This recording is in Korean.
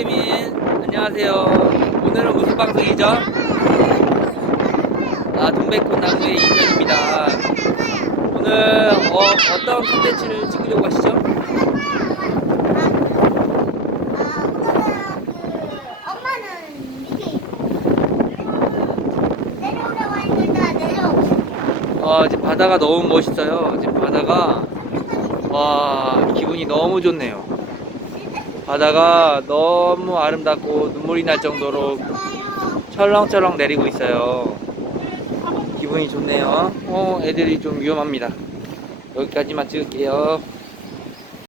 태민, 안녕하세요. 오늘은 무슨 방송이죠? 동백꽃 나무의 2편입니다. 오늘 어떤 콘텐츠를 찍으려고 하시죠? 엄마는 밑에 있고 내려오라고 하니까 내려오고. 지금 바다가 너무 멋있어요. 지금 바다가 기분이 너무 좋네요. 바다가 너무 아름답고 눈물이 날 정도로 철렁철렁 내리고 있어요. 기분이 좋네요. 애들이 좀 위험합니다. 여기까지만 찍을게요.